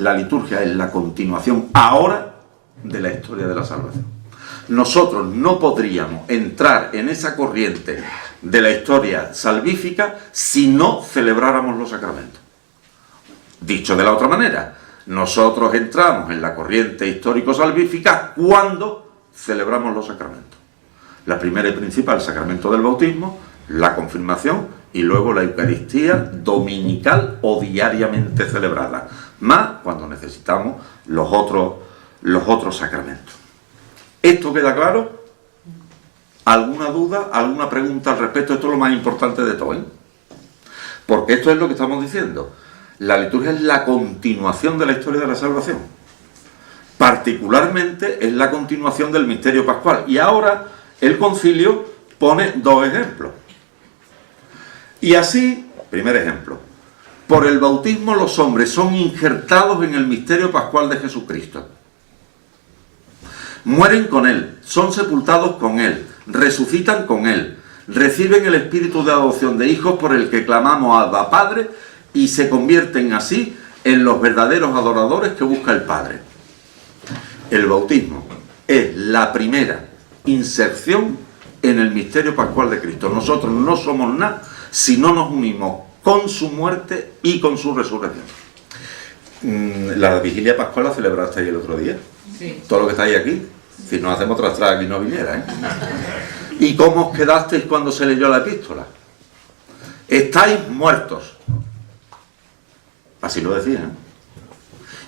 la liturgia es la continuación ahora de la historia de la salvación. Nosotros no podríamos entrar en esa corriente de la historia salvífica si no celebráramos los sacramentos. Dicho de la otra manera, nosotros entramos en la corriente histórico-salvífica cuando celebramos los sacramentos. La primera y principal, el sacramento del bautismo, la confirmación y luego la Eucaristía dominical o diariamente celebrada, más cuando necesitamos los otros sacramentos. ¿Esto queda claro? ¿Alguna duda? ¿Alguna pregunta al respecto? Esto es lo más importante de todo, ¿eh? Porque esto es lo que estamos diciendo. La liturgia es la continuación de la historia de la salvación. Particularmente es la continuación del misterio pascual. Y ahora el concilio pone dos ejemplos. Y así, primer ejemplo, por el bautismo los hombres son injertados en el misterio pascual de Jesucristo. Mueren con Él, son sepultados con Él, resucitan con Él, reciben el espíritu de adopción de hijos por el que clamamos Abba Padre y se convierten así en los verdaderos adoradores que busca el Padre. El bautismo es la primera inserción en el misterio pascual de Cristo. Nosotros no somos nada si no nos unimos con su muerte y con su resurrección. La vigilia pascual la celebrasteis el otro día. Sí. Todo lo que estáis aquí. Si nos hacemos tras aquí no viniera, ¿eh? ¿Y cómo os quedasteis cuando se leyó la epístola? Estáis muertos. Así lo decían.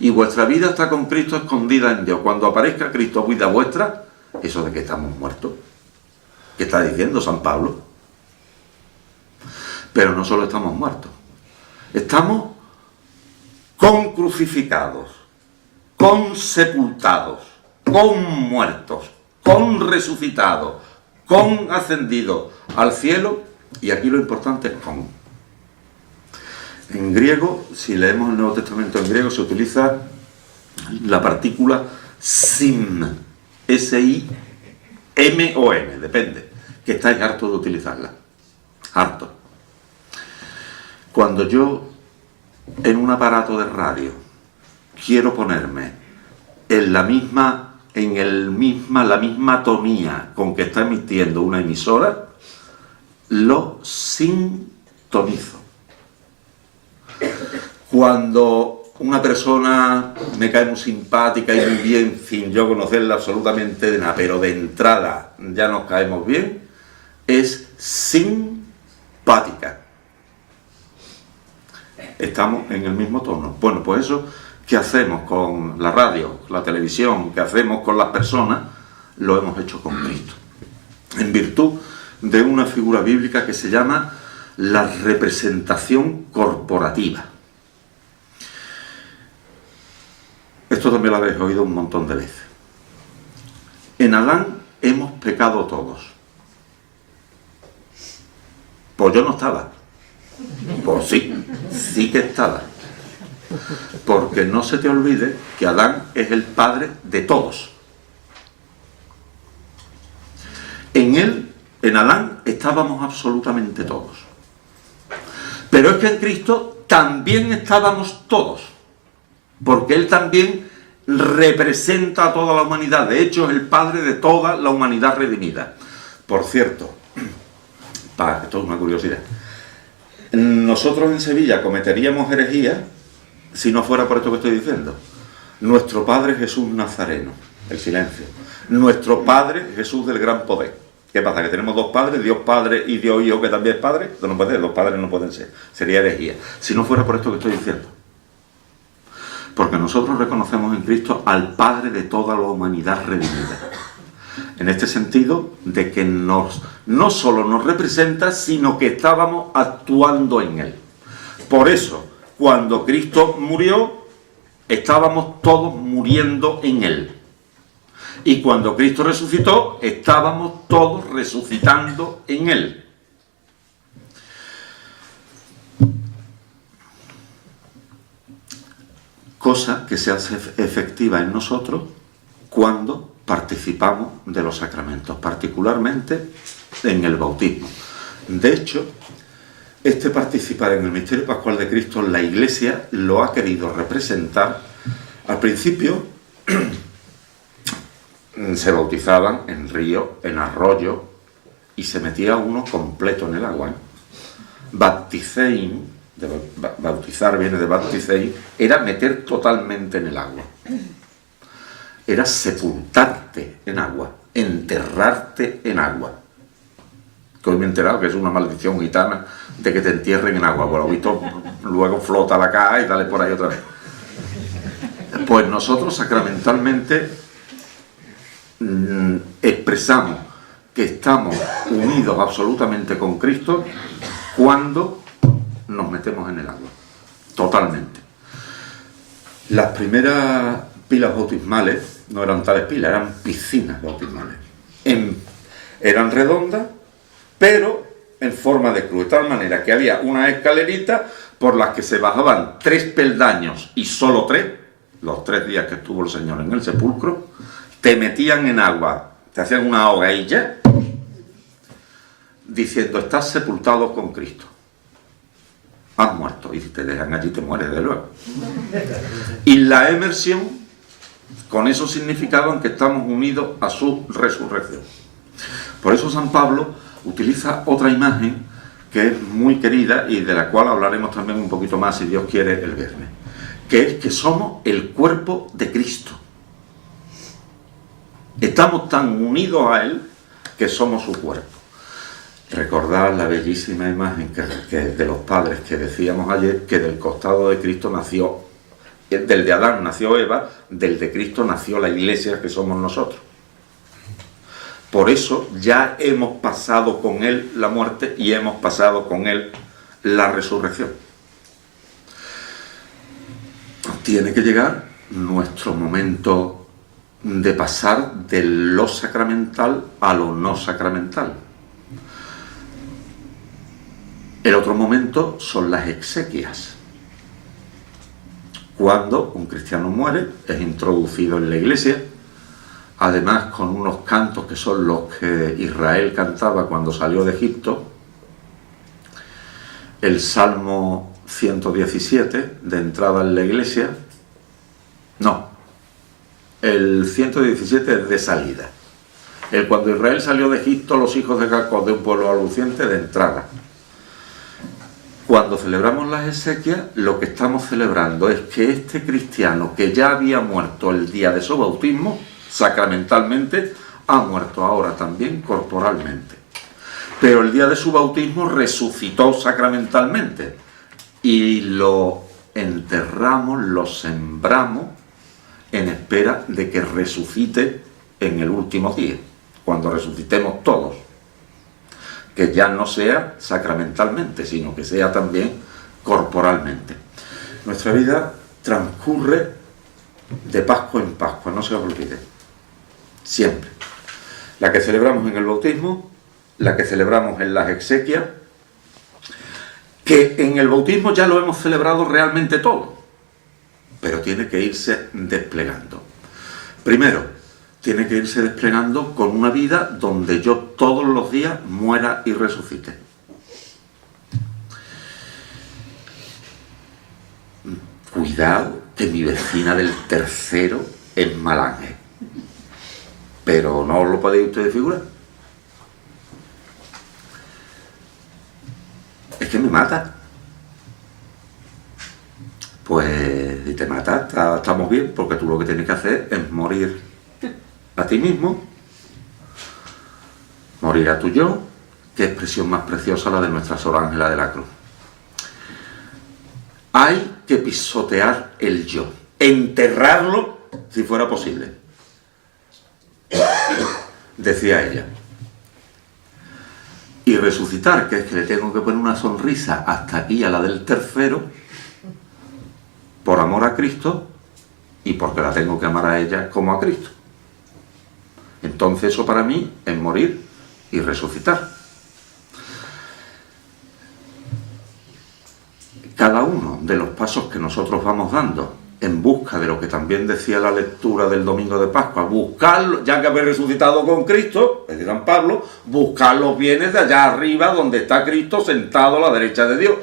Y vuestra vida está con Cristo escondida en Dios. Cuando aparezca Cristo, vida vuestra, eso de que estamos muertos. ¿Qué está diciendo San Pablo? Pero no solo estamos muertos. Estamos con crucificados, con sepultados, con muertos, con resucitados, con ascendidos al cielo, y aquí lo importante es con. En griego, si leemos el Nuevo Testamento en griego, se utiliza la partícula sim, S-I-M-O-N, depende, que estáis hartos de utilizarla, hartos. Cuando yo en un aparato de radio quiero ponerme en la misma tonía con que está emitiendo una emisora, lo sintonizo. Cuando una persona me cae muy simpática y muy bien, sin yo conocerla absolutamente de nada, pero de entrada ya nos caemos bien, es simpática. Estamos en el mismo tono. Bueno, pues eso que hacemos con la radio, la televisión, que hacemos con las personas, lo hemos hecho con Cristo. En virtud de una figura bíblica que se llama la representación corporativa. Esto también lo habéis oído un montón de veces. En Adán hemos pecado todos. Pues yo no estaba. Pues sí que estaba. Porque no se te olvide que Adán es el padre de todos. En él, en Adán, estábamos absolutamente todos. Pero es que en Cristo también estábamos todos. Porque él también representa a toda la humanidad. De hecho, es el padre de toda la humanidad redimida. Por cierto, esto es una curiosidad. Nosotros en Sevilla cometeríamos herejía si no fuera por esto que estoy diciendo. Nuestro Padre Jesús Nazareno, el silencio. Nuestro Padre Jesús del gran poder. ¿Qué pasa? ¿Que tenemos dos padres? ¿Dios Padre y Dios Hijo que también es Padre? No puede ser, los padres no pueden ser. Sería herejía. Si no fuera por esto que estoy diciendo. Porque nosotros reconocemos en Cristo al Padre de toda la humanidad redimida. En este sentido, de que no solo nos representa, sino que estábamos actuando en Él. Por eso, cuando Cristo murió, estábamos todos muriendo en Él. Y cuando Cristo resucitó, estábamos todos resucitando en Él. Cosa que se hace efectiva en nosotros cuando participamos de los sacramentos, particularmente en el bautismo. De hecho, este participar en el misterio pascual de Cristo, la Iglesia lo ha querido representar Al principio se bautizaban en río, en arroyo, y se metía uno completo en el agua. Baptizein, bautizar viene de baptizein, era meter totalmente en el agua. Era sepultarte en agua, enterrarte en agua. Que hoy me he enterado que es una maldición gitana de que te entierren en agua. Bueno, visto, luego flota la caja y dale por ahí otra vez. Pues nosotros sacramentalmente expresamos que estamos unidos absolutamente con Cristo cuando nos metemos en el agua, totalmente. Las primeras pilas bautismales no eran tales pilas, eran piscinas bautismales. Eran redondas, pero en forma de cruz, de tal manera que había una escalerita por las que se bajaban 3 peldaños y solo 3, los 3 días que estuvo el Señor en el sepulcro, te metían en agua, te hacían una ahogadilla, diciendo, estás sepultado con Cristo. Has muerto. Y si te dejan allí, te mueres de luego. Y la emersión, con eso significaban que estamos unidos a su resurrección. Por eso San Pablo utiliza otra imagen que es muy querida y de la cual hablaremos también un poquito más, si Dios quiere, el viernes, que es que somos el cuerpo de Cristo. Estamos tan unidos a Él que somos su cuerpo. Recordad la bellísima imagen que de los padres que decíamos ayer, que del costado de Cristo nació, del de Adán nació Eva, del de Cristo nació la iglesia que somos nosotros. Por eso ya hemos pasado con Él la muerte y hemos pasado con Él la resurrección. Tiene que llegar nuestro momento de pasar de lo sacramental a lo no sacramental. El otro momento son las exequias. Cuando un cristiano muere, es introducido en la iglesia, además con unos cantos que son los que Israel cantaba cuando salió de Egipto, el Salmo 117 de entrada en la iglesia, no, el 117 es de salida. El cuando Israel salió de Egipto, los hijos de Jacob, de un pueblo balbuciente, de entrada. Cuando celebramos las exequias, lo que estamos celebrando es que este cristiano que ya había muerto el día de su bautismo, sacramentalmente, ha muerto ahora también corporalmente. Pero el día de su bautismo resucitó sacramentalmente y lo enterramos, lo sembramos en espera de que resucite en el último día, cuando resucitemos todos. Que ya no sea sacramentalmente, sino que sea también corporalmente. Nuestra vida transcurre de Pascua en Pascua, no se os olvide. Siempre. La que celebramos en el bautismo, la que celebramos en las exequias, que en el bautismo ya lo hemos celebrado realmente todo, pero tiene que irse desplegando. Primero, tiene que irse desplegando con una vida donde yo todos los días muera y resucite. Cuidado, que mi vecina del tercero es mal ángel. Pero no os lo podéis ustedes figurar. Es que me mata. Pues si te mata, estamos bien, porque tú lo que tienes que hacer es morir a ti mismo, morir a tu yo. Qué expresión más preciosa la de nuestra Sor Ángela de la Cruz. Hay que pisotear el yo, enterrarlo si fuera posible, decía ella, y resucitar, que es que le tengo que poner una sonrisa hasta aquí a la del tercero, por amor a Cristo y porque la tengo que amar a ella como a Cristo. Entonces eso para mí es morir y resucitar. Cada uno de los pasos que nosotros vamos dando en busca de lo que también decía la lectura del domingo de Pascua, buscarlo, ya que habéis resucitado con Cristo, es de San Pablo, buscar los bienes de allá arriba donde está Cristo sentado a la derecha de Dios.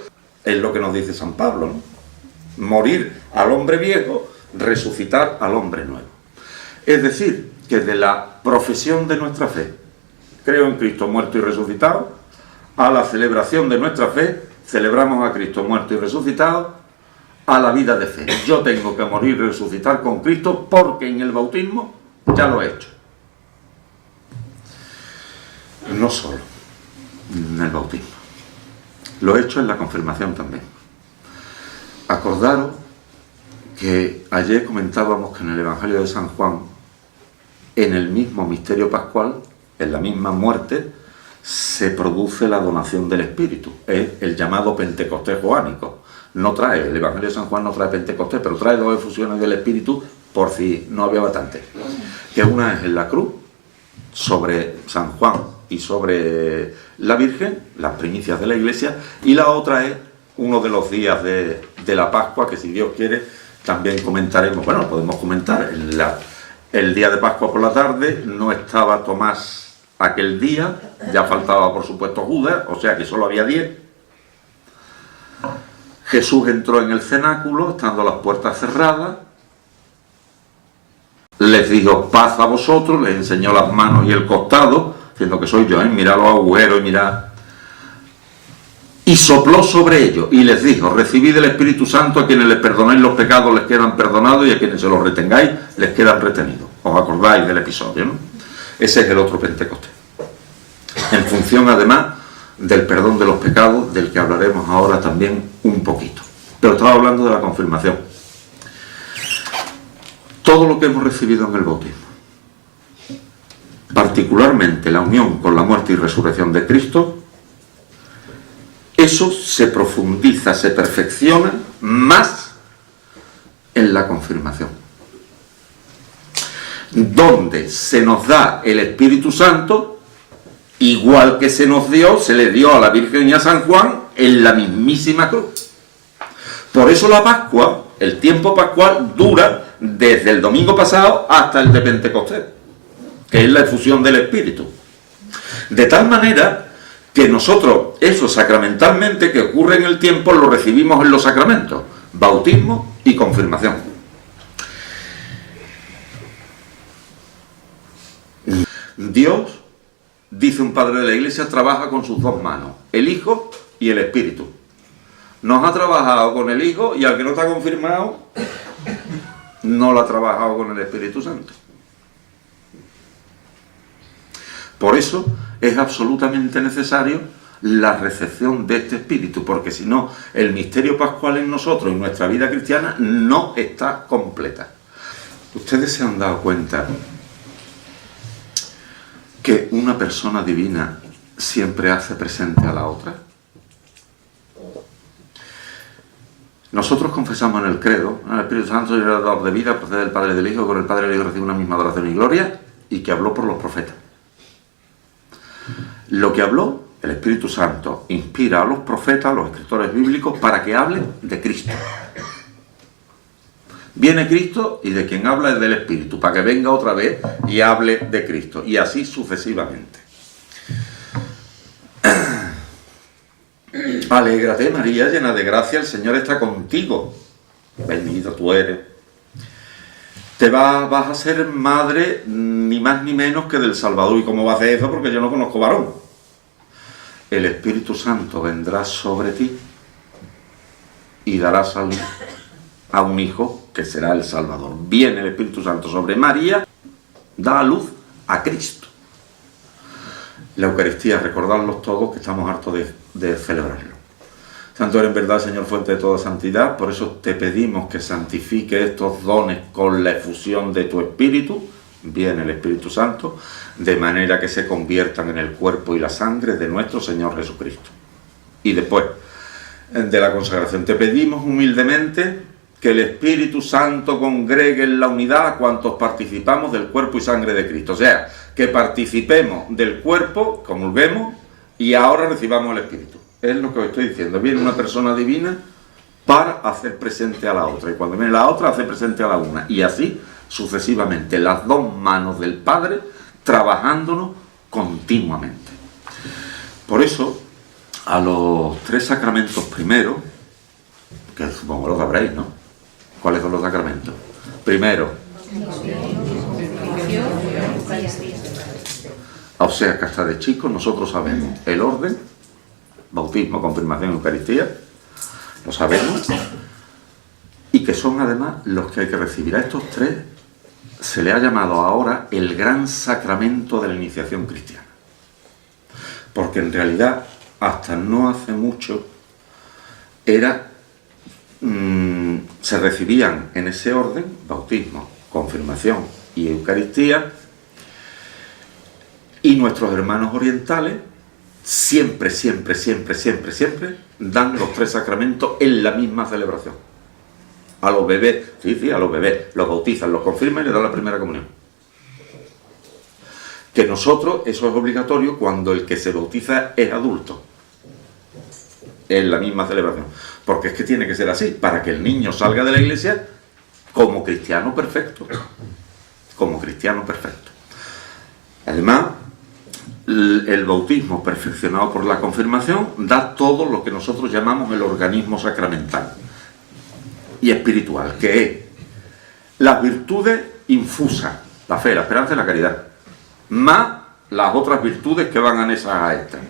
Es lo que nos dice San Pablo, ¿no? Morir al hombre viejo resucitar al hombre nuevo. Es decir, que de la profesión de nuestra fe, creo en Cristo muerto y resucitado, a la celebración de nuestra fe, celebramos a Cristo muerto y resucitado, a la vida de fe. Yo tengo que morir y resucitar con Cristo porque en el bautismo ya lo he hecho. No solo en el bautismo, lo he hecho en la confirmación también. Acordaros que ayer comentábamos que en el Evangelio de San Juan, en el mismo misterio pascual, en la misma muerte, se produce la donación del Espíritu. Es el llamado Pentecostés joánico. No trae, el Evangelio de San Juan no trae Pentecostés, pero trae dos efusiones del Espíritu por si no había bastante. Que una es en la cruz, sobre San Juan y sobre la Virgen, las primicias de la Iglesia, y la otra es uno de los días de la Pascua, que si Dios quiere también comentaremos. Bueno, podemos comentar. El día de Pascua por la tarde no estaba Tomás aquel día, ya faltaba por supuesto Judas, o sea que solo había 10. Jesús entró en el cenáculo, estando las puertas cerradas, les dijo paz a vosotros, les enseñó las manos y el costado, diciendo que soy yo, mirad los agujeros y mirad. Y sopló sobre ellos y les dijo, recibid el Espíritu Santo, a quienes les perdonéis los pecados les quedan perdonados y a quienes se los retengáis les quedan retenidos. ¿Os acordáis del episodio, no? Ese es el otro Pentecostés. En función además del perdón de los pecados, del que hablaremos ahora también un poquito. Pero estaba hablando de la confirmación. Todo lo que hemos recibido en el bautismo, particularmente la unión con la muerte y resurrección de Cristo, eso se profundiza, se perfecciona más en la confirmación, donde se nos da el Espíritu Santo, igual que se nos dio, se le dio a la Virgen y a San Juan en la mismísima cruz. Por eso la Pascua, el tiempo pascual, dura desde el domingo pasado hasta el de Pentecostés, que es la efusión del Espíritu. De tal manera que nosotros, eso sacramentalmente que ocurre en el tiempo, lo recibimos en los sacramentos, bautismo y confirmación. Dios, dice un padre de la Iglesia, trabaja con sus dos manos, el Hijo y el Espíritu. Nos ha trabajado con el Hijo y al que no está confirmado, no lo ha trabajado con el Espíritu Santo. Por eso es absolutamente necesario la recepción de este Espíritu, porque si no, el misterio pascual en nosotros y nuestra vida cristiana no está completa. ¿Ustedes se han dado cuenta que una persona divina siempre hace presente a la otra? Nosotros confesamos en el credo, el Espíritu Santo es el dador de vida, procede del Padre y del Hijo, con el Padre y el Hijo recibe una misma adoración y gloria, y que habló por los profetas. Lo que habló el Espíritu Santo inspira a los profetas, a los escritores bíblicos, para que hablen de Cristo. Viene Cristo y de quien habla es del Espíritu, para que venga otra vez y hable de Cristo, y así sucesivamente. Alégrate, María, llena de gracia, el Señor está contigo. Bendita tú eres. Vas a ser madre ni más ni menos que del Salvador. ¿Y cómo va a hacer eso? Porque yo no conozco varón. El Espíritu Santo vendrá sobre ti y darás a un hijo que será el Salvador. Viene el Espíritu Santo sobre María, da a luz a Cristo. La Eucaristía, recordadlos todos que estamos hartos de celebrarlo. Santo eres en verdad, Señor, fuente de toda santidad, por eso te pedimos que santifique estos dones con la efusión de tu Espíritu, viene el Espíritu Santo, de manera que se conviertan en el cuerpo y la sangre de nuestro Señor Jesucristo. Y después de la consagración te pedimos humildemente que el Espíritu Santo congregue en la unidad a cuantos participamos del cuerpo y sangre de Cristo. O sea, que participemos del cuerpo, comulguemos, y ahora recibamos el Espíritu. Es lo que os estoy diciendo. Viene una persona divina para hacer presente a la otra. Y cuando viene la otra, hace presente a la una. Y así sucesivamente. Las dos manos del Padre trabajándonos continuamente. Por eso, a los tres sacramentos primeros, que supongo lo sabréis, ¿no? ¿Cuáles son los sacramentos? Primero, o sea que hasta de chicos nosotros sabemos el orden, bautismo, confirmación, Eucaristía, lo sabemos, y que son además los que hay que recibir. A estos tres se le ha llamado ahora el gran sacramento de la iniciación cristiana, porque en realidad hasta no hace mucho se recibían en ese orden bautismo, confirmación y Eucaristía, y nuestros hermanos orientales siempre dan los tres sacramentos en la misma celebración. A los bebés, a los bebés, los bautizan, los confirman y les dan la primera comunión. Que nosotros, eso es obligatorio cuando el que se bautiza es adulto. En la misma celebración. Porque es que tiene que ser así, para que el niño salga de la iglesia como cristiano perfecto. Como cristiano perfecto. Además, el bautismo perfeccionado por la confirmación da todo lo que nosotros llamamos el organismo sacramental y espiritual, que es las virtudes infusas, la fe, la esperanza y la caridad, más las otras virtudes que van anexas a estas.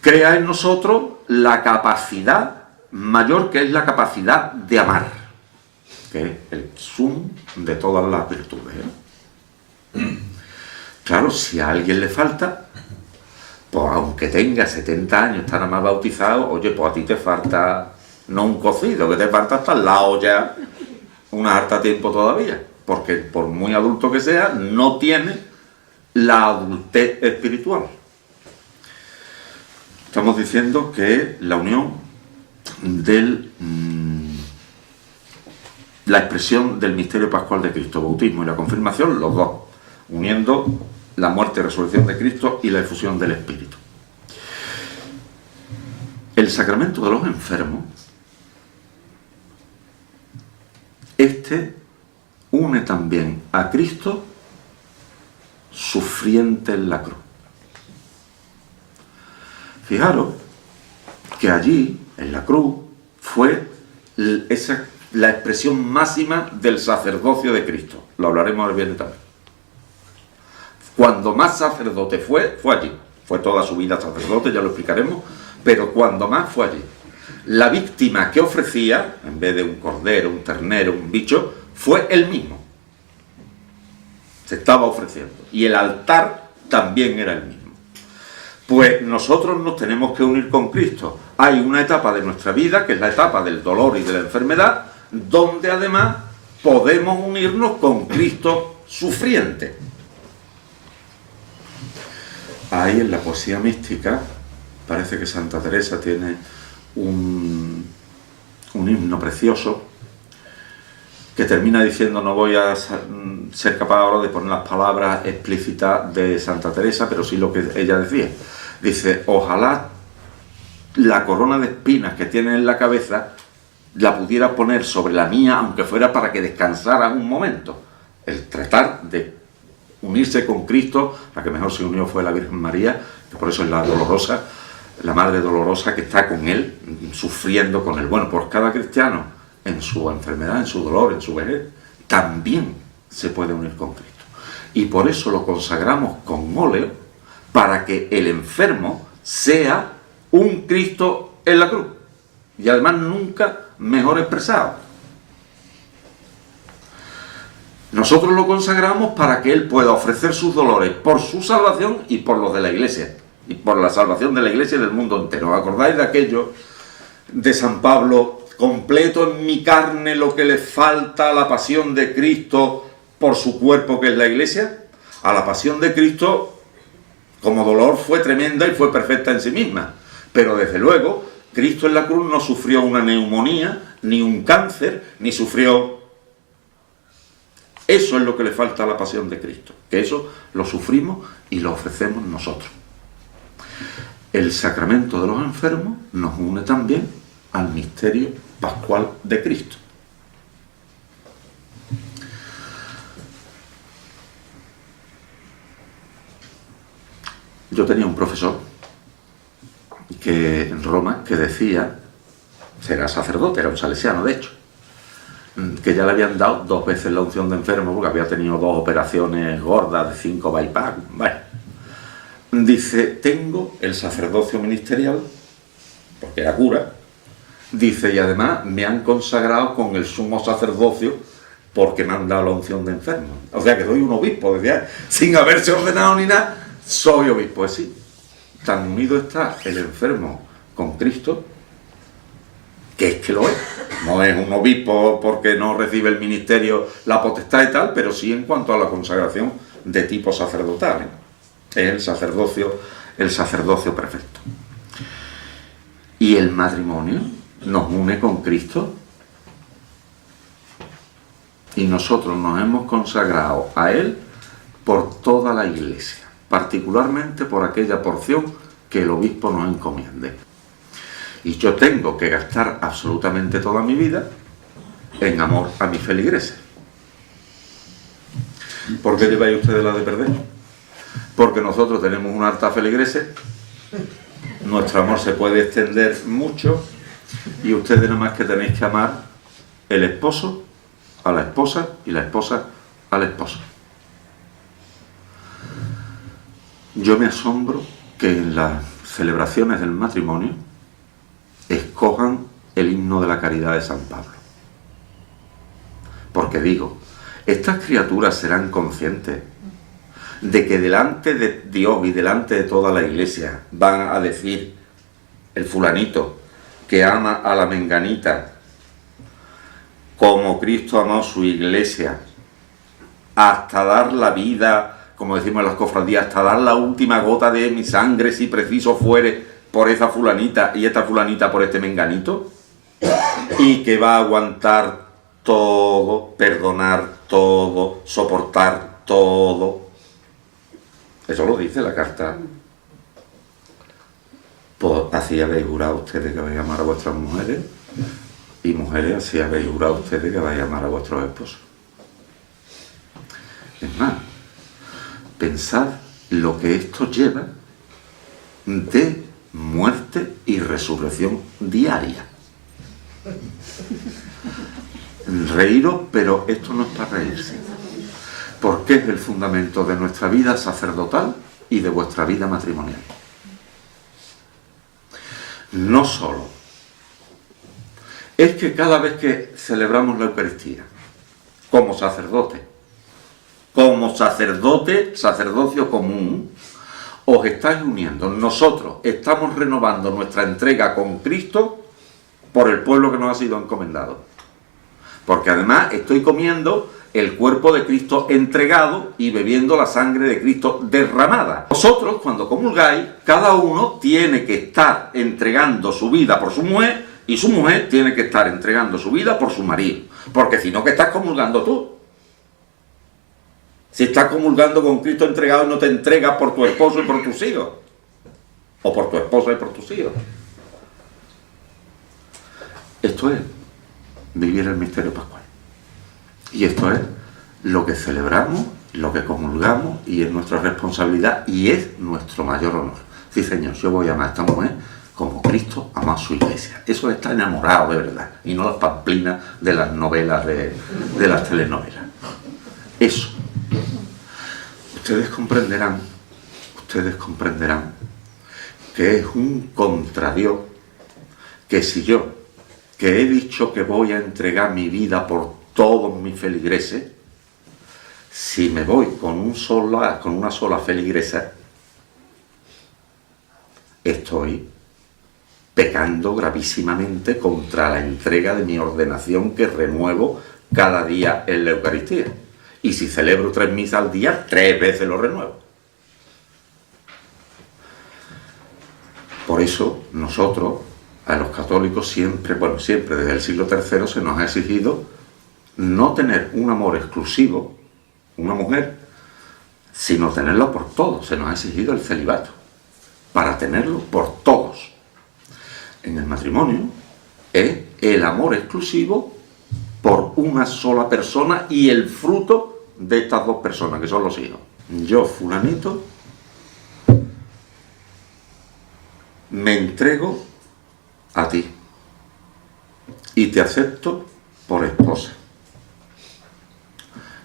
Crea en nosotros la capacidad mayor, que es la capacidad de amar, que es el sum de todas las virtudes, Claro, si a alguien le falta, pues aunque tenga 70 años, está nada más bautizado, oye, pues a ti te falta no un cocido, que te falta hasta la olla una harta tiempo todavía, porque por muy adulto que sea, no tiene la adultez espiritual. Estamos diciendo que la unión la expresión del misterio pascual de Cristo, bautismo y la confirmación, los dos, uniendo la muerte y resurrección de Cristo y la efusión del Espíritu. El sacramento de los enfermos, une también a Cristo sufriente en la cruz. Fijaros que allí, en la cruz, fue la expresión máxima del sacerdocio de Cristo. Lo hablaremos el viernes también. Cuando más sacerdote fue allí. Fue toda su vida sacerdote, ya lo explicaremos, pero cuando más fue allí. La víctima que ofrecía, en vez de un cordero, un ternero, un bicho, fue él mismo. Se estaba ofreciendo. Y el altar también era el mismo. Pues nosotros nos tenemos que unir con Cristo. Hay una etapa de nuestra vida, que es la etapa del dolor y de la enfermedad, donde además podemos unirnos con Cristo sufriente. Ahí en la poesía mística, parece que Santa Teresa tiene un himno precioso que termina diciendo, no voy a ser capaz ahora de poner las palabras explícitas de Santa Teresa, pero sí lo que ella decía. Dice, ojalá la corona de espinas que tiene en la cabeza la pudiera poner sobre la mía, aunque fuera para que descansara un momento. El tratar de unirse con Cristo, la que mejor se unió fue la Virgen María, que por eso es la dolorosa, la Madre Dolorosa, que está con él, sufriendo con él. Bueno, pues cada cristiano, en su enfermedad, en su dolor, en su vejez, también se puede unir con Cristo. Y por eso lo consagramos con óleo, para que el enfermo sea un Cristo en la cruz. Y además nunca mejor expresado. Nosotros lo consagramos para que Él pueda ofrecer sus dolores por su salvación y por los de la Iglesia. Y por la salvación de la Iglesia y del mundo entero. ¿Os acordáis de aquello de San Pablo? Completo en mi carne lo que le falta a la pasión de Cristo por su cuerpo, que es la Iglesia. A la pasión de Cristo, como dolor, fue tremenda y fue perfecta en sí misma. Pero desde luego, Cristo en la cruz no sufrió una neumonía, ni un cáncer, ni sufrió... Eso es lo que le falta a la pasión de Cristo, que eso lo sufrimos y lo ofrecemos nosotros. El sacramento de los enfermos nos une también al misterio pascual de Cristo. Yo tenía un profesor que en Roma que decía, era sacerdote, era un salesiano de hecho, que ya le habían dado 2 veces la unción de enfermo porque había tenido 2 operaciones gordas de 5 bypass. Bueno, dice, tengo el sacerdocio ministerial, porque era cura, dice, y además me han consagrado con el sumo sacerdocio porque me han dado la unción de enfermo. O sea que soy un obispo, decía, sin haberse ordenado ni nada, soy obispo. Pues sí, tan unido está el enfermo con Cristo, que es que lo es. No es un obispo porque no recibe el ministerio, la potestad y tal, pero sí en cuanto a la consagración de tipo sacerdotal. Es el sacerdocio perfecto. Y el matrimonio nos une con Cristo y nosotros nos hemos consagrado a Él por toda la Iglesia, particularmente por aquella porción que el obispo nos encomiende. Y yo tengo que gastar absolutamente toda mi vida en amor a mis feligreses. ¿Por qué lleváis ustedes la de perder? Porque nosotros tenemos una harta feligreses, nuestro amor se puede extender mucho y ustedes nada más que tenéis que amar el esposo a la esposa y la esposa al esposo. Yo me asombro que en las celebraciones del matrimonio escojan el himno de la caridad de San Pablo. Porque digo, estas criaturas serán conscientes de que delante de Dios y delante de toda la Iglesia van a decir el fulanito que ama a la menganita como Cristo amó a su Iglesia hasta dar la vida, como decimos en las cofradías, hasta dar la última gota de mi sangre si preciso fuere por esa fulanita y esta fulanita por este menganito, y que va a aguantar todo, perdonar todo, soportar todo. Eso lo dice la carta. Pues así habéis jurado ustedes que vais a amar a vuestras mujeres, y mujeres, así habéis jurado ustedes que vais a amar a vuestros esposos. Es más, pensad lo que esto lleva de muerte y resurrección diaria. Reíros, pero esto no es para reírse, porque es el fundamento de nuestra vida sacerdotal y de vuestra vida matrimonial. No solo es que cada vez que celebramos la Eucaristía como sacerdocio común, os estáis uniendo. Nosotros estamos renovando nuestra entrega con Cristo por el pueblo que nos ha sido encomendado. Porque además estoy comiendo el cuerpo de Cristo entregado y bebiendo la sangre de Cristo derramada. Vosotros, cuando comulgáis, cada uno tiene que estar entregando su vida por su mujer y su mujer tiene que estar entregando su vida por su marido. Porque si no, ¿qué estás comulgando tú? Si estás comulgando con Cristo entregado y no te entregas por tu esposo y por tus hijos. O por tu esposa y por tus hijos. Esto es vivir el misterio pascual. Y esto es lo que celebramos, lo que comulgamos, y es nuestra responsabilidad y es nuestro mayor honor. Sí, Señor, yo voy a amar a esta mujer como Cristo amó a su Iglesia. Eso es estar enamorado de verdad, y no las pamplinas de las novelas, de las telenovelas. Eso. Ustedes comprenderán que es un contra Dios, que si yo, que he dicho que voy a entregar mi vida por todos mis feligreses, si me voy con una sola feligresa, estoy pecando gravísimamente contra la entrega de mi ordenación que renuevo cada día en la Eucaristía. Y si celebro 3 misas al día, 3 veces lo renuevo. Por eso nosotros, a los católicos, siempre desde el siglo III se nos ha exigido no tener un amor exclusivo, una mujer, sino tenerlo por todos. Se nos ha exigido el celibato, para tenerlo por todos. En el matrimonio es el amor exclusivo por una sola persona y el fruto de estas 2 personas, que son los hijos. Yo, fulanito, me entrego a ti y te acepto por esposa.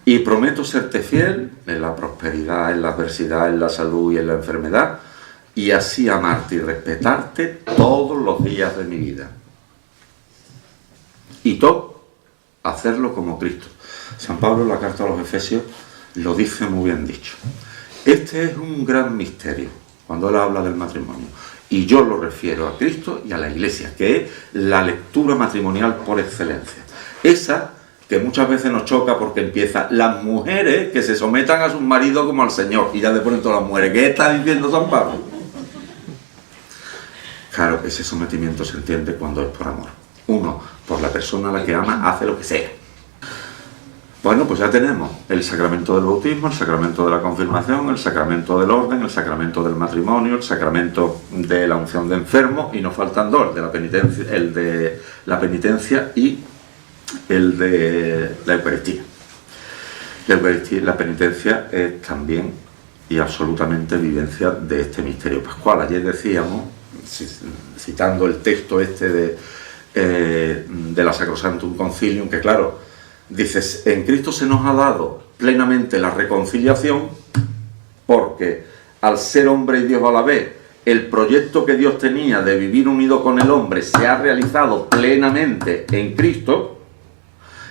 y prometo serte fiel en la prosperidad, en la adversidad, en la salud y en la enfermedad, y así amarte y respetarte todos los días de mi vida. Y todo, hacerlo como Cristo. San Pablo en la carta a los Efesios lo dice muy bien dicho. Este es un gran misterio cuando él habla del matrimonio. Y yo lo refiero a Cristo y a la Iglesia, que es la lectura matrimonial por excelencia. Esa que muchas veces nos choca porque empieza las mujeres que se sometan a sus maridos como al Señor. Y ya de pronto las mujeres, ¿qué está diciendo San Pablo? Claro, ese sometimiento se entiende cuando es por amor. Uno, por la persona a la que ama, hace lo que sea. Bueno, pues ya tenemos el sacramento del bautismo, el sacramento de la confirmación, el sacramento del orden, el sacramento del matrimonio, el sacramento de la unción de enfermos, y nos faltan dos, el de la penitencia y el de la Eucaristía. La penitencia es también y absolutamente vivencia de este misterio pascual. Ayer decíamos, citando el texto este de la Sacrosanctum Concilium, que claro, dices, en Cristo se nos ha dado plenamente la reconciliación, porque al ser hombre y Dios a la vez, el proyecto que Dios tenía de vivir unido con el hombre se ha realizado plenamente en Cristo,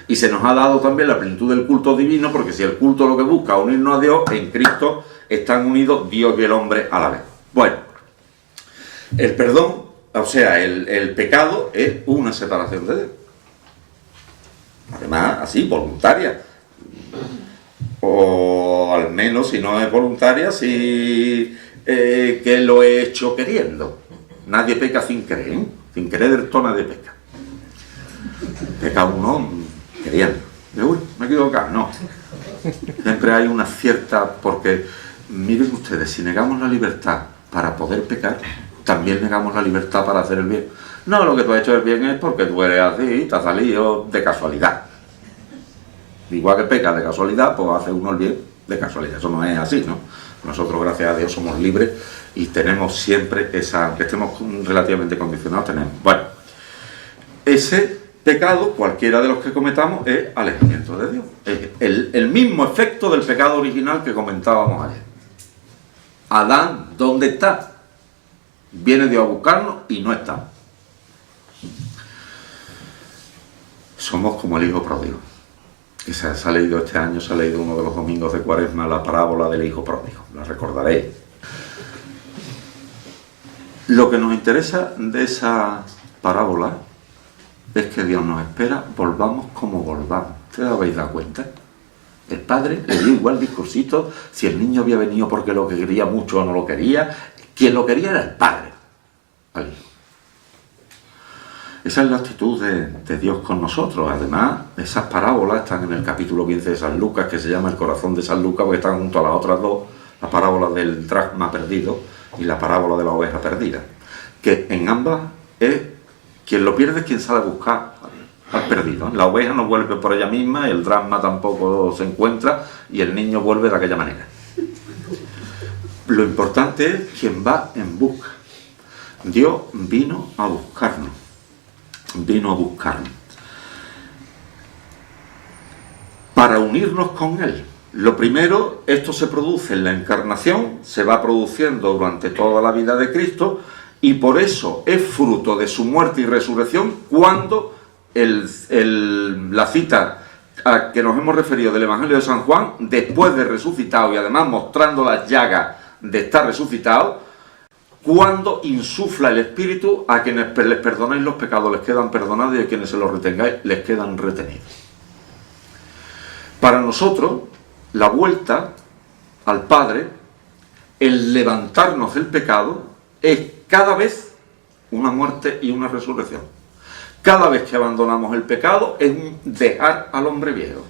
y se nos ha dado también la plenitud del culto divino, porque si el culto lo que busca es unirnos a Dios, en Cristo están unidos Dios y el hombre a la vez. Bueno, el perdón, o sea, el pecado es una separación de Dios. Además, así, voluntaria. O al menos, si no es voluntaria, sí que lo he hecho queriendo. Nadie peca sin querer, ¿eh? Sin querer del todo nadie peca. Peca uno queriendo. Uy, me he equivocado. No. Siempre hay una cierta... Porque, miren ustedes, si negamos la libertad para poder pecar, también negamos la libertad para hacer el bien. No, lo que tú has hecho el bien es porque tú eres así, te has salido de casualidad. Igual que peca de casualidad, pues hace uno el bien de casualidad. Eso no es así, ¿no? Nosotros, gracias a Dios, somos libres y tenemos siempre esa... Aunque estemos relativamente condicionados, tenemos... Bueno, ese pecado, cualquiera de los que cometamos, es alejamiento de Dios. Es el mismo efecto del pecado original que comentábamos ayer. Adán, ¿dónde está? Viene Dios a buscarnos y no está. Somos como el hijo pródigo. Que se ha leído este año, se ha leído uno de los domingos de Cuaresma, la parábola del hijo pródigo. La recordaréis. Lo que nos interesa de esa parábola es que Dios nos espera, volvamos como volvamos. ¿Ustedes habéis dado cuenta? El padre le dio igual discursito si el niño había venido porque lo que quería mucho o no lo quería. Quien lo quería era el padre al hijo. Esa es la actitud de Dios con nosotros. Además, esas parábolas están en el capítulo 15 de San Lucas, que se llama el corazón de San Lucas, porque están junto a las otras dos, la parábola del dracma perdido y la parábola de la oveja perdida. Que en ambas es quien lo pierde es quien sale a buscar al perdido. La oveja no vuelve por ella misma, el dracma tampoco se encuentra y el niño vuelve de aquella manera. Lo importante es quien va en busca. Dios vino a buscarnos. Vino a buscarnos. Para unirnos con Él. Lo primero, esto se produce en la encarnación, se va produciendo durante toda la vida de Cristo, y por eso es fruto de su muerte y resurrección cuando la cita a que nos hemos referido del Evangelio de San Juan, después de resucitado y además mostrando las llagas de estar resucitado, cuando insufla el Espíritu, a quienes les perdonáis los pecados les quedan perdonados y a quienes se los retengáis les quedan retenidos. Para nosotros, la vuelta al Padre, el levantarnos del pecado, es cada vez una muerte y una resurrección. Cada vez que abandonamos el pecado es un dejar al hombre viejo.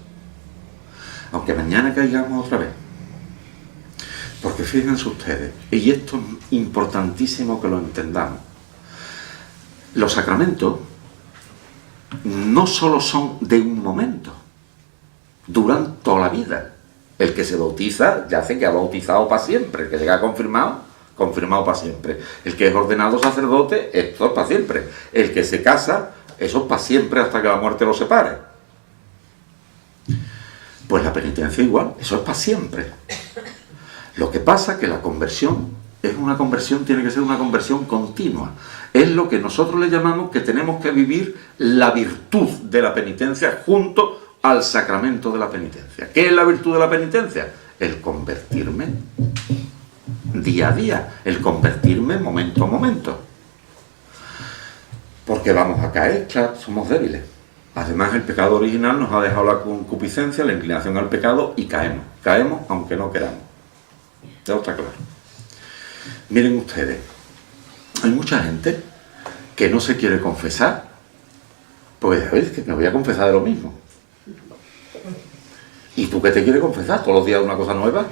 Aunque mañana caigamos otra vez. Porque fíjense ustedes, y esto es importantísimo que lo entendamos, los sacramentos no solo son de un momento, duran toda la vida. El que se bautiza ya hace que ha bautizado para siempre, el que llega confirmado para siempre. El que es ordenado sacerdote, esto es para siempre. El que se casa, eso es para siempre hasta que la muerte lo separe. Pues la penitencia igual, eso es para siempre. Lo que pasa es que la conversión tiene que ser una conversión continua. Es lo que nosotros le llamamos que tenemos que vivir la virtud de la penitencia junto al sacramento de la penitencia. ¿Qué es la virtud de la penitencia? El convertirme día a día, el convertirme momento a momento. Porque vamos a caer, claro, somos débiles. Además, el pecado original nos ha dejado la concupiscencia, la inclinación al pecado y caemos. Caemos aunque no queramos. Ya está claro. Miren ustedes, hay mucha gente que no se quiere confesar. Pues a ver, que me voy a confesar de lo mismo. ¿Y tú qué te quieres confesar? ¿Todos los días una cosa nueva?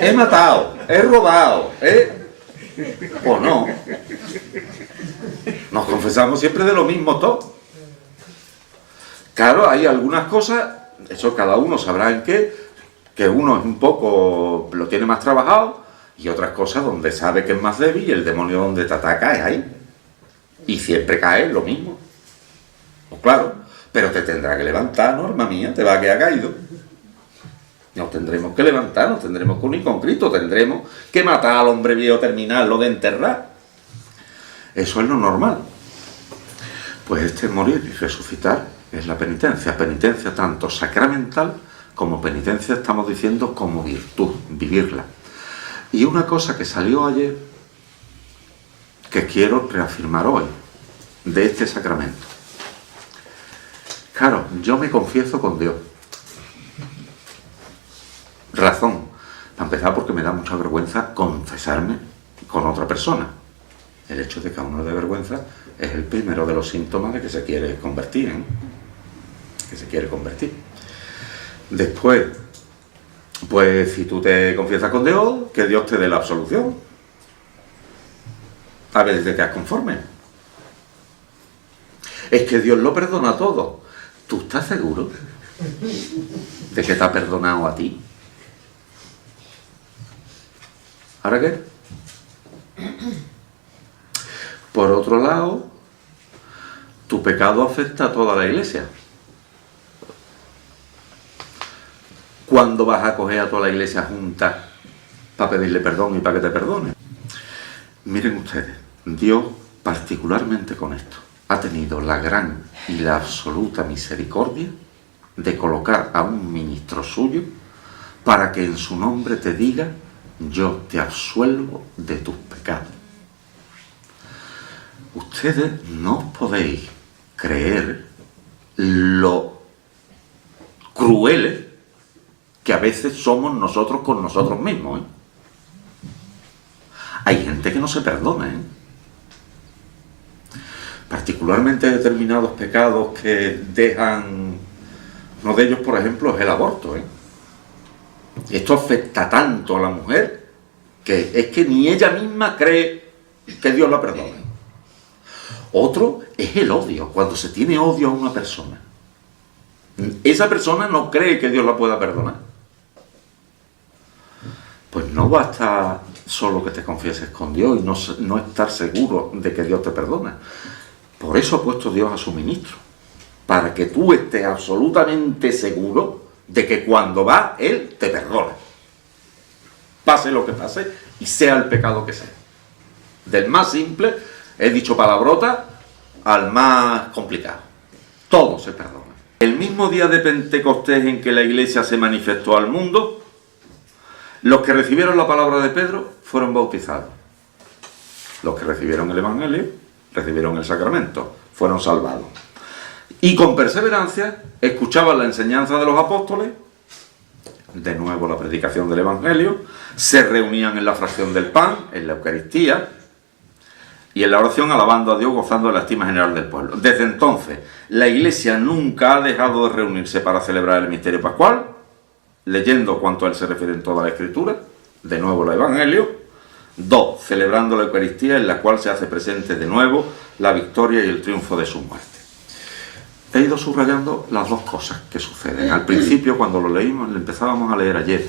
He matado, he robado, Pues no. Nos confesamos siempre de lo mismo todo. Claro, hay algunas cosas, eso cada uno sabrá en qué, que uno es un poco, lo tiene más trabajado, y otras cosas donde sabe que es más débil y el demonio donde te ataca es ahí. Y siempre cae lo mismo. Pues claro, pero te tendrá que levantar, Norma mía, te va a quedar caído. Nos tendremos que levantar, nos tendremos que unir con Cristo, tendremos que matar al hombre viejo, terminarlo de enterrar. Eso es lo normal. Pues morir y resucitar es la penitencia. Penitencia tanto sacramental como penitencia, estamos diciendo, como virtud, vivirla. Y una cosa que salió ayer, que quiero reafirmar hoy, de este sacramento. Claro, yo me confieso con Dios. Razón. Para empezar, porque me da mucha vergüenza confesarme con otra persona. El hecho de que a uno le dé vergüenza es el primero de los síntomas de que se quiere convertir, que se quiere convertir. Después, pues si tú te confiesas con Dios, que Dios te dé la absolución. A ver, ¿de qué es conforme? Es que Dios lo perdona todo. ¿Tú estás seguro de que te ha perdonado a ti? ¿Ahora qué? Por otro lado, tu pecado afecta a toda la iglesia. ¿Cuándo vas a coger a toda la iglesia junta para pedirle perdón y para que te perdone? Miren ustedes, Dios, particularmente con esto, ha tenido la gran y la absoluta misericordia de colocar a un ministro suyo para que en su nombre te diga: yo te absuelvo de tus pecados. Ustedes no podéis creer lo crueles que a veces somos nosotros con nosotros mismos. Hay gente que no se perdona, particularmente determinados pecados que dejan. Uno de ellos, por ejemplo, es el aborto. Esto afecta tanto a la mujer que es que ni ella misma cree que Dios la perdone. Otro es el odio, cuando se tiene odio a una persona. Esa persona no cree que Dios la pueda perdonar. Pues no basta solo que te confieses con Dios y no estar seguro de que Dios te perdona. Por eso ha puesto Dios a su ministro, para que tú estés absolutamente seguro de que cuando va, Él te perdona. Pase lo que pase y sea el pecado que sea. Del más simple, he dicho palabrota, al más complicado. Todo se perdona. El mismo día de Pentecostés en que la Iglesia se manifestó al mundo, los que recibieron la palabra de Pedro fueron bautizados. Los que recibieron el Evangelio, recibieron el sacramento, fueron salvados. Y con perseverancia escuchaban la enseñanza de los apóstoles, de nuevo la predicación del Evangelio, se reunían en la fracción del pan, en la Eucaristía, y en la oración alabando a Dios, gozando de la estima general del pueblo. Desde entonces, la Iglesia nunca ha dejado de reunirse para celebrar el misterio pascual, leyendo cuanto a él se refiere en toda la Escritura, de nuevo el Evangelio. 2. Celebrando la Eucaristía, en la cual se hace presente de nuevo la victoria y el triunfo de su muerte. He ido subrayando las dos cosas que suceden. Al principio, cuando lo leímos, lo empezábamos a leer ayer.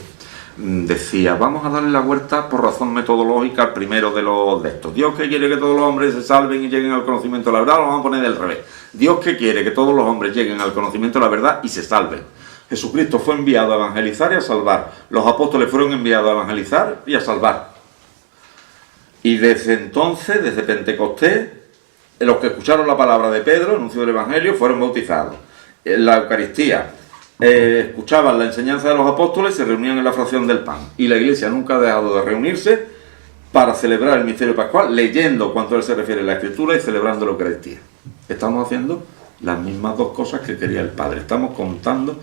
decía, vamos a darle la vuelta por razón metodológica al primero de los de estos. Dios que quiere que todos los hombres se salven y lleguen al conocimiento de la verdad, lo vamos a poner del revés. Dios que quiere que todos los hombres lleguen al conocimiento de la verdad y se salven. Jesucristo fue enviado a evangelizar y a salvar. Los apóstoles fueron enviados a evangelizar y a salvar. Y desde entonces, desde Pentecostés, los que escucharon la palabra de Pedro, el anuncio del Evangelio, fueron bautizados. En la Eucaristía, escuchaban la enseñanza de los apóstoles, se reunían en la fracción del pan. Y la Iglesia nunca ha dejado de reunirse para celebrar el misterio pascual, leyendo cuanto a él se refiere a la Escritura y celebrando la Eucaristía. Estamos haciendo las mismas dos cosas que quería el Padre. Estamos contando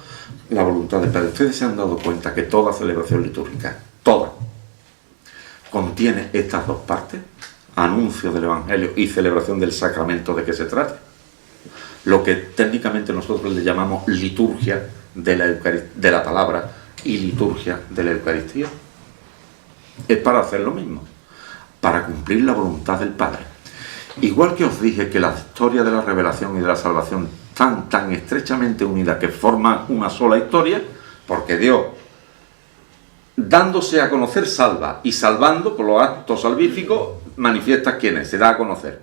la voluntad del Padre. Ustedes se han dado cuenta que toda celebración litúrgica, toda, contiene estas dos partes, anuncio del Evangelio y celebración del sacramento de que se trata. Lo que técnicamente nosotros le llamamos liturgia de la palabra y liturgia de la Eucaristía. Es para hacer lo mismo, para cumplir la voluntad del Padre. Igual que os dije que la historia de la revelación y de la salvación están tan estrechamente unidas que forman una sola historia, porque Dios, dándose a conocer, salva, y salvando con los actos salvíficos manifiesta quién es, se da a conocer.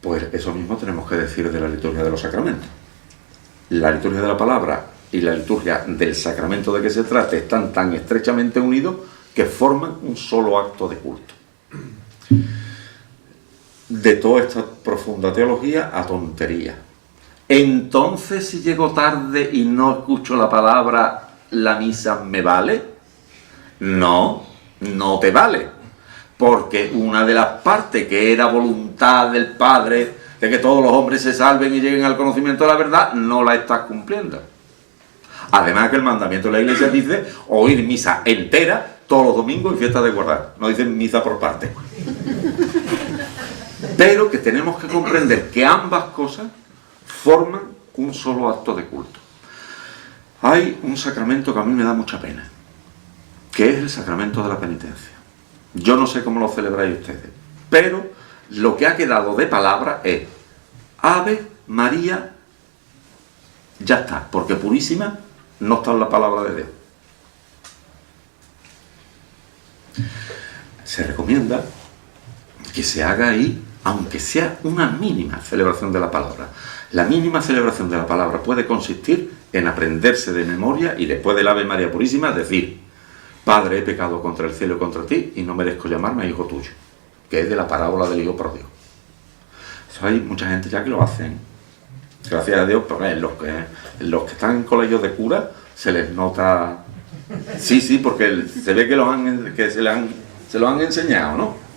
Pues eso mismo tenemos que decir de la liturgia de los sacramentos. La liturgia de la palabra y la liturgia del sacramento de que se trate están tan estrechamente unidos que forman un solo acto de culto. De toda esta profunda teología a tontería. Entonces, si llego tarde y no escucho la palabra, ¿la misa me vale? No, no te vale. Porque una de las partes que era voluntad del Padre de que todos los hombres se salven y lleguen al conocimiento de la verdad, no la estás cumpliendo. Además que el mandamiento de la Iglesia dice oír misa entera todos los domingos y fiestas de guardar. No dicen misa por parte. Pero que tenemos que comprender que ambas cosas forman un solo acto de culto. Hay un sacramento que a mí me da mucha pena, que es el sacramento de la penitencia. Yo no sé cómo lo celebráis ustedes, pero lo que ha quedado de palabra es Ave María, ya está, porque purísima no está en la palabra de Dios. Se recomienda que se haga ahí, aunque sea una mínima celebración de la palabra. La mínima celebración de la palabra puede consistir en aprenderse de memoria y después del Ave María Purísima decir: Padre, he pecado contra el cielo y contra ti y no merezco llamarme hijo tuyo, que es de la parábola del hijo pródigo. Eso hay mucha gente ya que lo hacen. Gracias a Dios, pues, los que están en colegios de cura se les nota. Sí, porque se ve que se lo han enseñado, ¿no?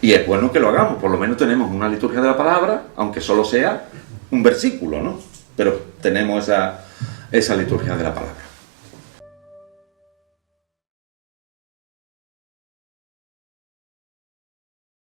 Y es bueno que lo hagamos, por lo menos tenemos una liturgia de la palabra, aunque solo sea un versículo, ¿no? Pero tenemos esa liturgia de la palabra.